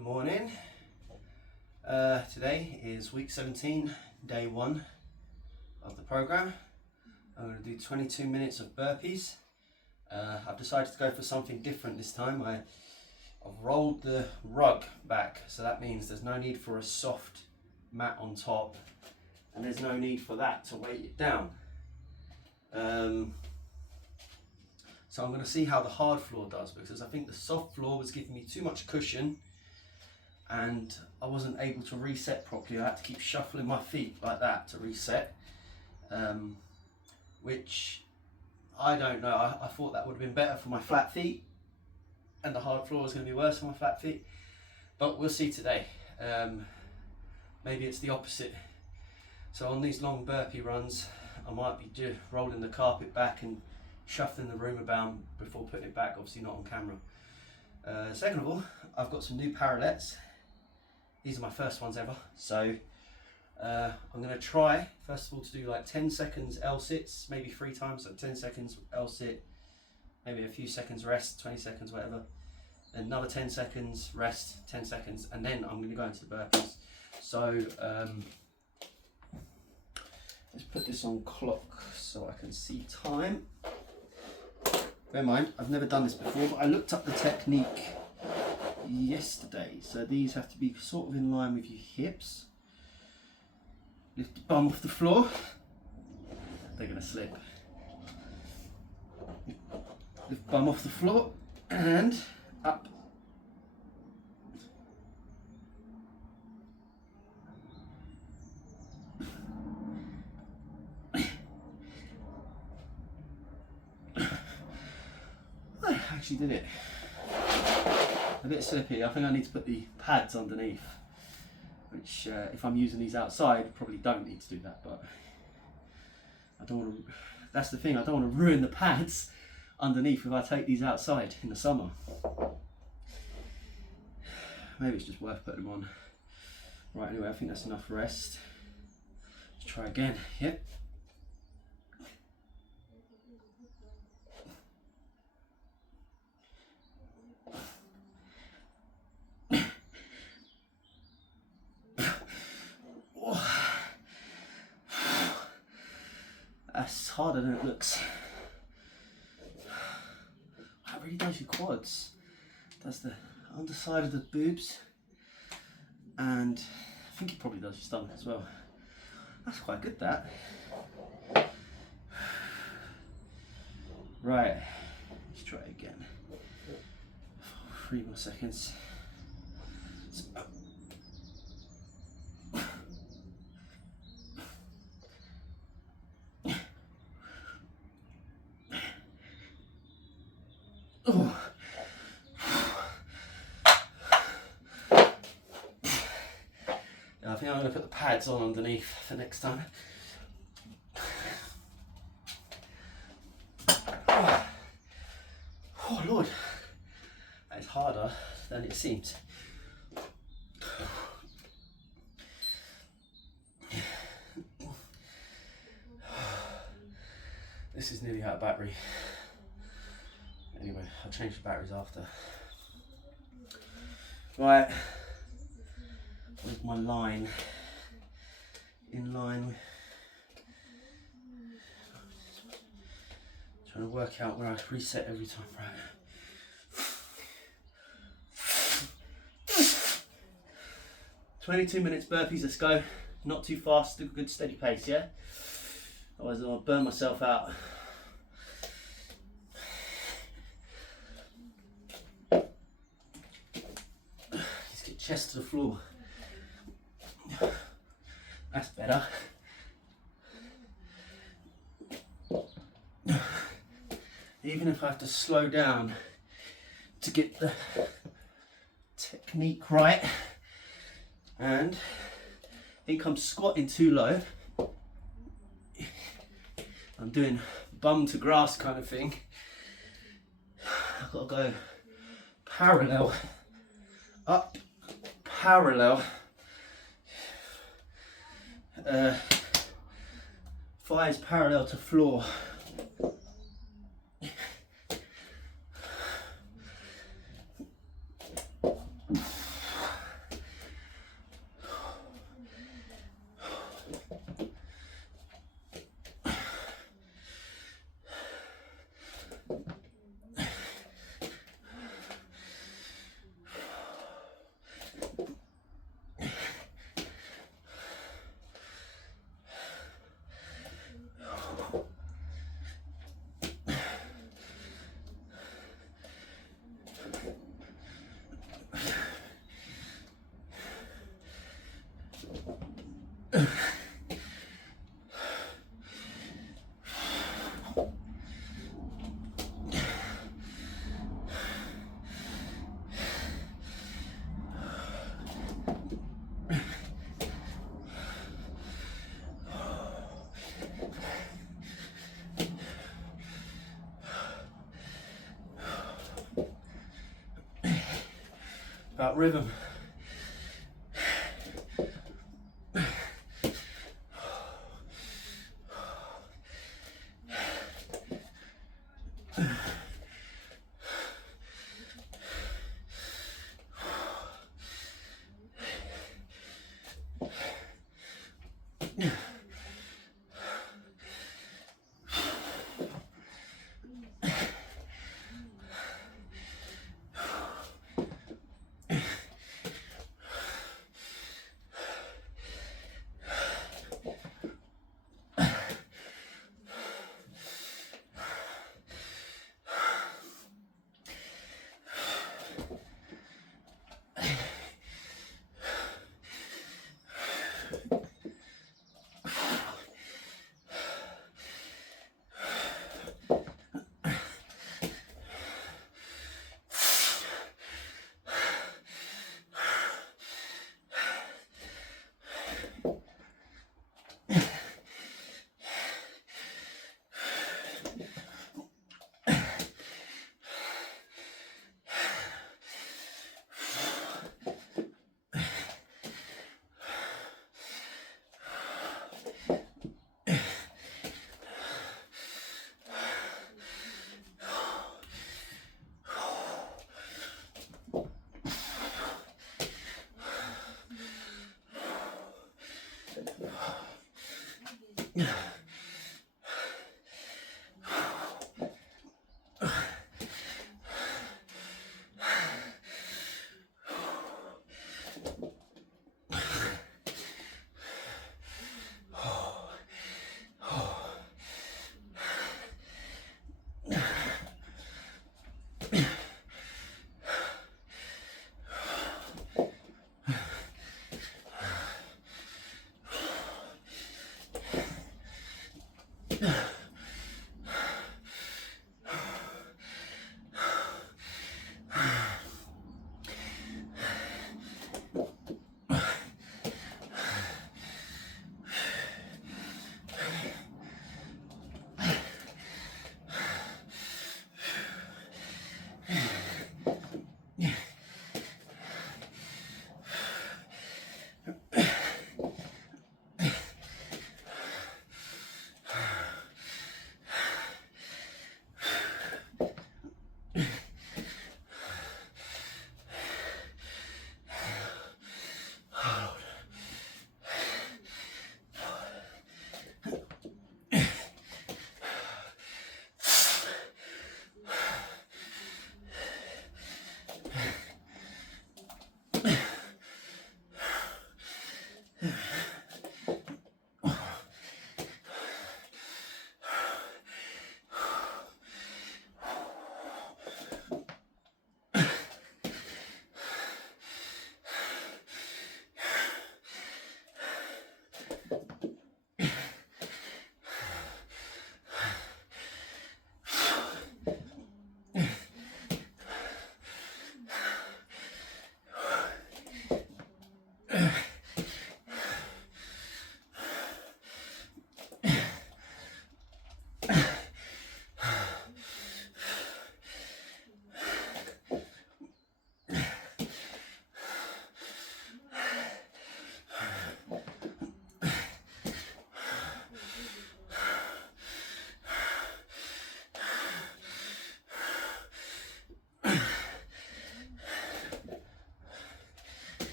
Good morning. Today is week 17, day 1 of the program. I'm going to do 22 minutes of burpees. I've decided to go for something different this time. I've rolled the rug back, so that means there's no need for a soft mat on top, and there's no need for that to weight it down. So I'm going to see how the hard floor does, because I think the soft floor was giving me too much cushion and I wasn't able to reset properly. I had to keep shuffling my feet like that to reset, which I don't know. I thought that would have been better for my flat feet, and the hard floor was going to be worse for my flat feet, but we'll see today. Maybe it's the opposite. So on these long burpee runs, I might be rolling the carpet back and shuffling the room about before putting it back, obviously not on camera. Second of all, I've got some new parallettes. These are my first ones ever. So I'm going to try, first of all, to do like 10 seconds L-sits, maybe 3 times, so 10 seconds L-sit, maybe a few seconds rest, 20 seconds, whatever. Another 10 seconds rest, 10 seconds, and then I'm going to go into the burpees. So let's put this on clock so I can see time. Bear in mind, I've never done this before, but I looked up the technique yesterday. So these have to be sort of in line with your hips. Lift the bum off the floor. They're going to slip. Lift the bum off the floor and up. I actually did it. A bit slippy. I think I need to put the pads underneath, which if I'm using these outside, probably don't need to do that, but I don't want to, that's the thing, I don't want to ruin the pads underneath if I take these outside in the summer. Maybe it's just worth putting them on. Right, anyway, I think that's enough rest. Let's try again. Yep. That's harder than it looks. That really does your quads. Does the underside of the boobs, and I think it probably does your stomach as well. That's quite good, that. Right, let's try it again. 3 more seconds. Oh. Yeah, I think I'm going to put the pads on underneath for next time. Oh Lord, that is harder than it seems. This is nearly out of battery. Anyway, I'll change the batteries after. Right, with my line, in line with, trying to work out where I reset every time. Right. 22 minutes burpees, let's go. Not too fast, a good steady pace, yeah? Otherwise I'll burn myself out. Chest to the floor. That's better. Even if I have to slow down to get the technique right, and I think I'm squatting too low. I'm doing bum to grass kind of thing. I've got to go parallel up, parallel, thighs parallel to floor. about rhythm.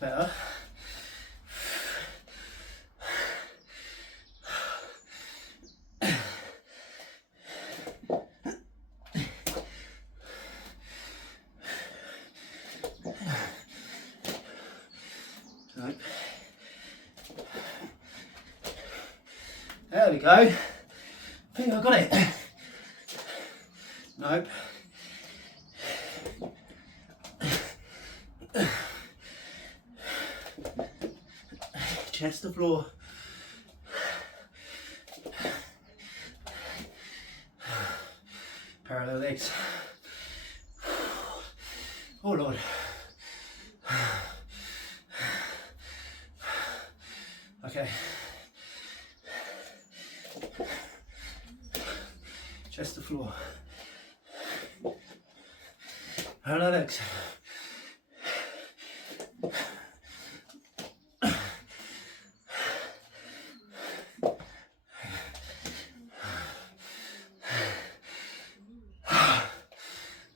Better. go. I think I got it. Nope. Chest to floor. Parallel legs. Oh Lord. Okay. Chest to floor. Parallel legs.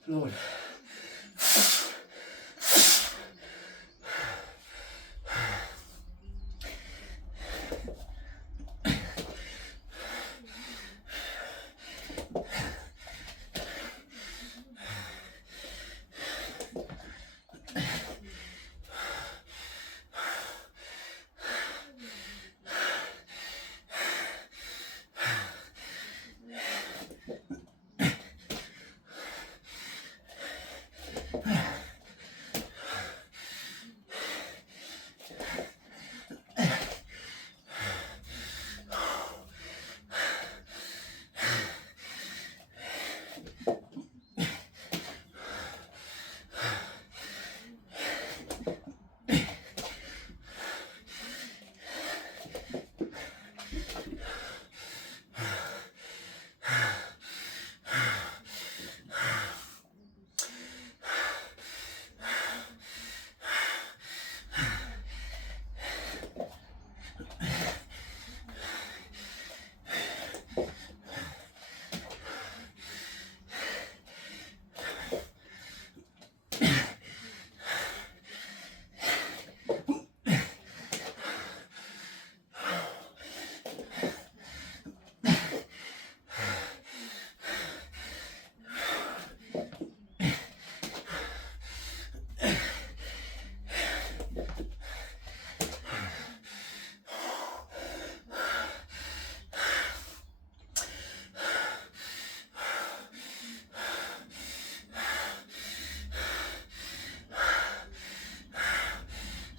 Lord.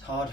Hard.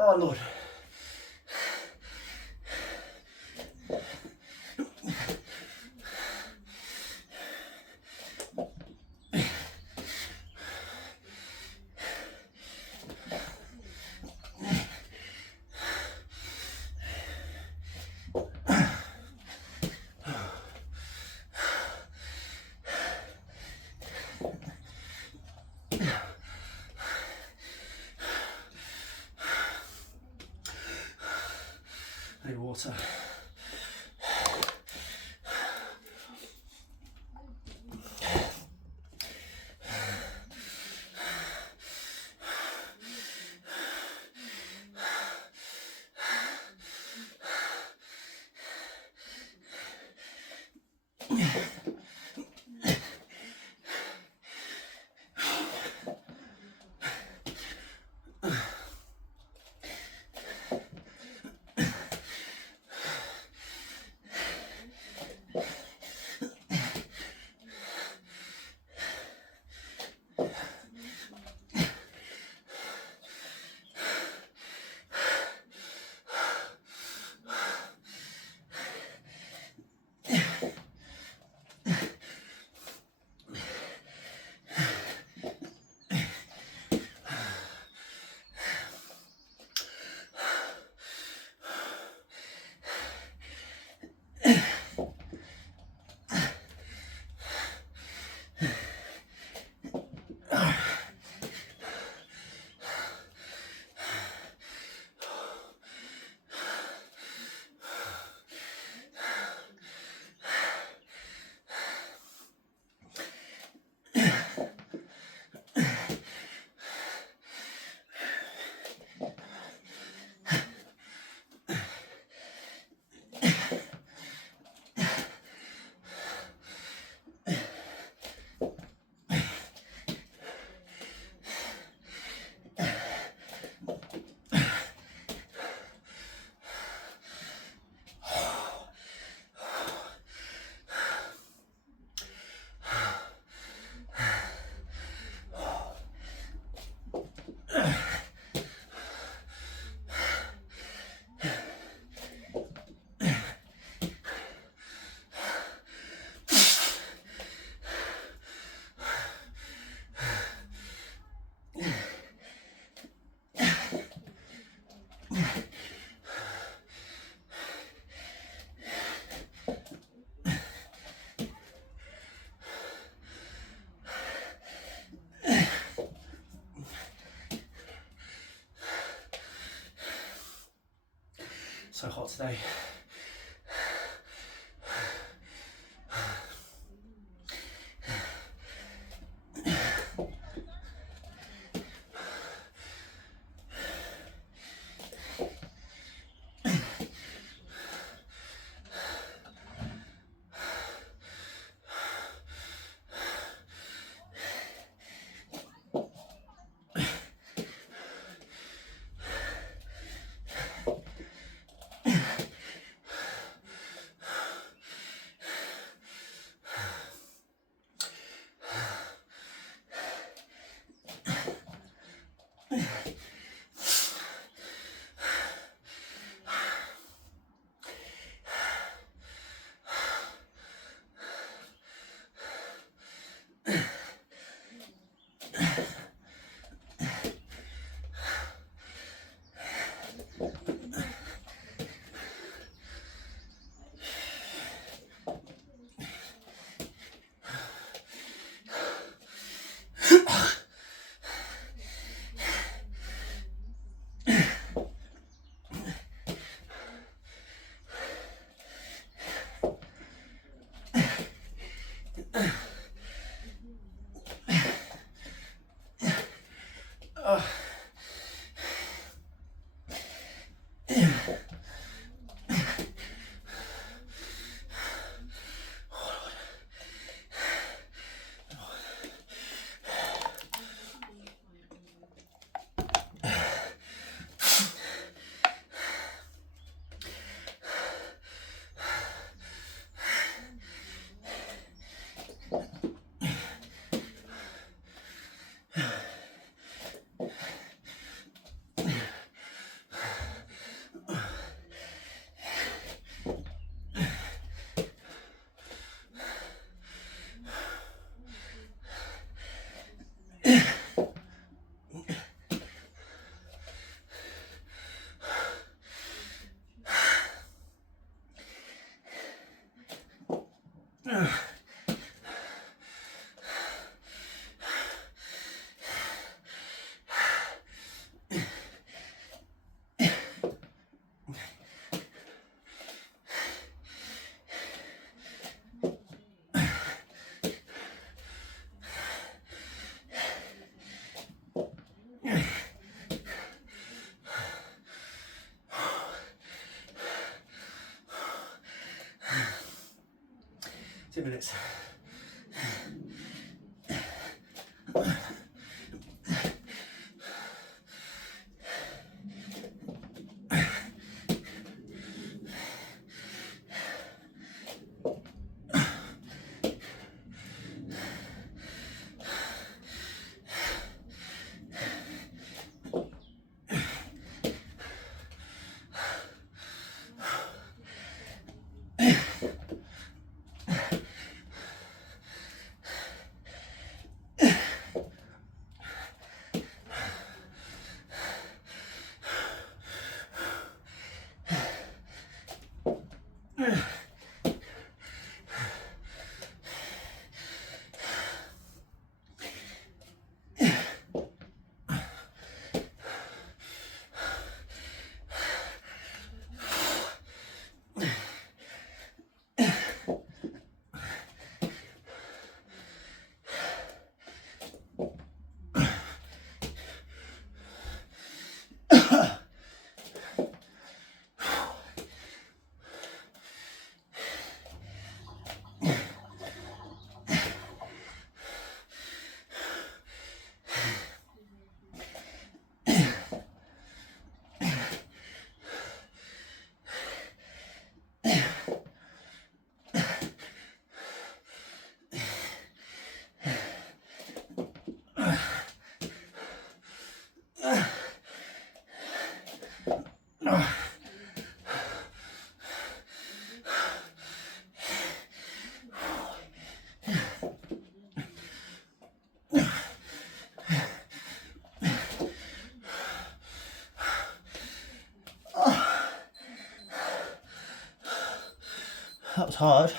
Oh Lord. I need water. So hot today. Minutes. That was hard.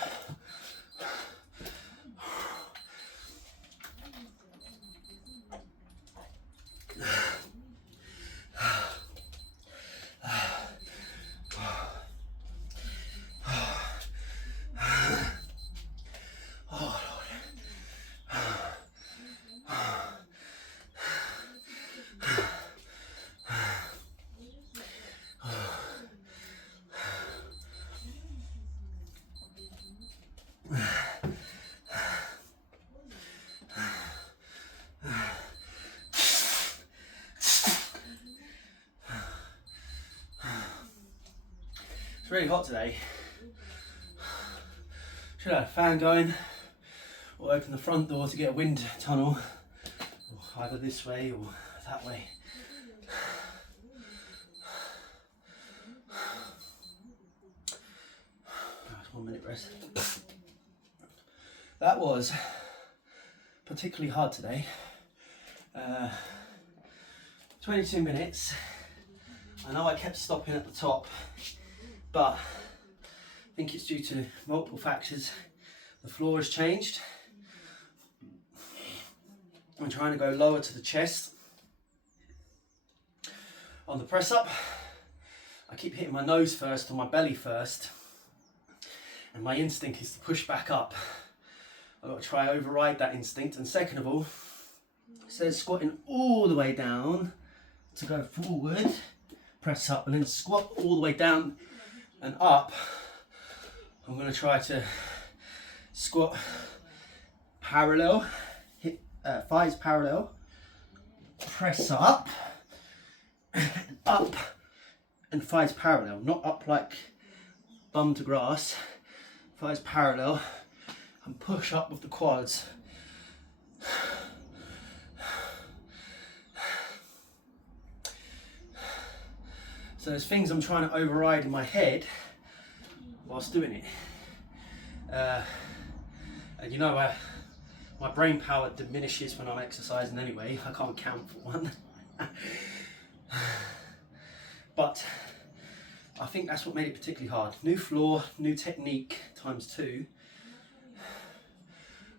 It's really hot today. Should have a fan going or open the front door to get a wind tunnel, or either this way or that way. Right, 1 minute rest. That was particularly hard today. 22 minutes. I know I kept stopping at the top, but I think it's due to multiple factors. The floor has changed. I'm trying to go lower to the chest. On the press up, I keep hitting my nose first or my belly first, and my instinct is to push back up. I've got to try override that instinct. And second of all, instead of squatting all the way down to go forward, press up and then squat all the way down and up. I'm going to try to squat parallel, hip, thighs parallel, press up, and up, and thighs parallel, not up like bum to grass, thighs parallel, and push up with the quads. So there's things I'm trying to override in my head whilst doing it. And you know, my brain power diminishes when I'm exercising anyway. I can't count for one. But I think that's what made it particularly hard. New floor, new technique ×2.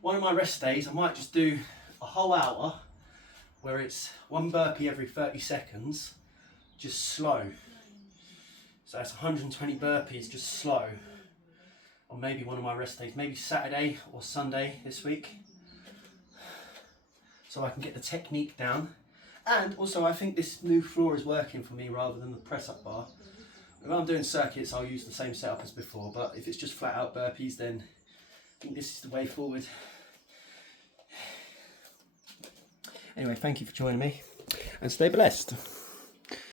One of my rest days, I might just do a whole hour where it's 1 burpee every 30 seconds, just slow. So that's 120 burpees, just slow. Or maybe one of my rest days, maybe Saturday or Sunday this week. So I can get the technique down. And also I think this new floor is working for me rather than the press up bar. When I'm doing circuits, I'll use the same setup as before, but if it's just flat out burpees, then I think this is the way forward. Anyway, thank you for joining me and stay blessed.